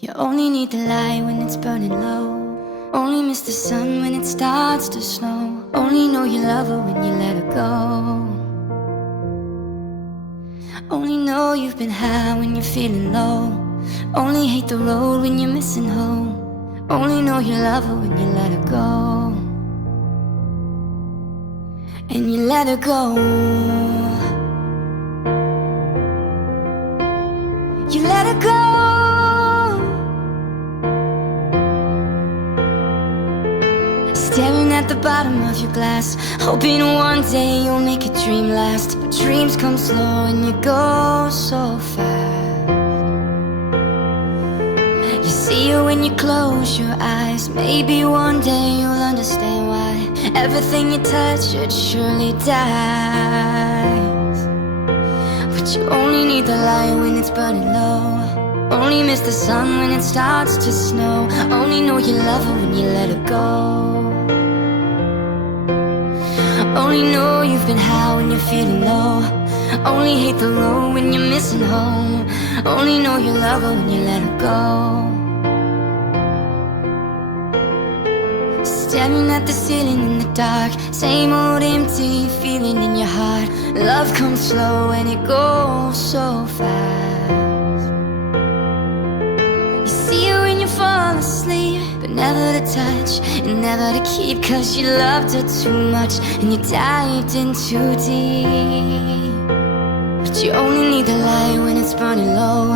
You only need the light when it's burning low. Only miss the sun when it starts to snow. Only know you love her when you let her go. Only know you've been high when you're feeling low. Only hate the road when you're missing home. Only know you love her when you let her go. And you let her go. You let her go. Staring at the bottom of your glass, hoping one day you'll make a dream last. But dreams come slow and you go so fast. You see her when you close your eyes. Maybe one day you'll understand why everything you touch, it surely dies. But you only need the light when it's burning low. Only miss the sun when it starts to snow. Only know you love her when you let her go. Only know you've been high when you're feeling low. Only hate the road when you're missing home. Only know you love her when you let her go. Staring at the ceiling in the dark, same old empty feeling in your heart. Love comes slow and it goes so fast. You see her when you fall asleep, but never to touch and never to keep, 'cause you loved her too much and you dived in too deep. But you only need the light when it's burning low.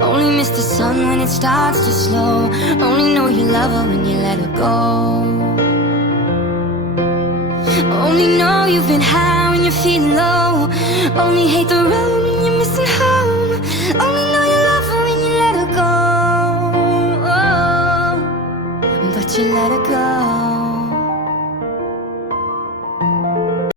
Only miss the sun when it starts to slow. Only know you love her when you let her go. Only know you've been high when you're feeling low. Only hate the road when you're missing home. Only know you love her when you let her go. But you let her go.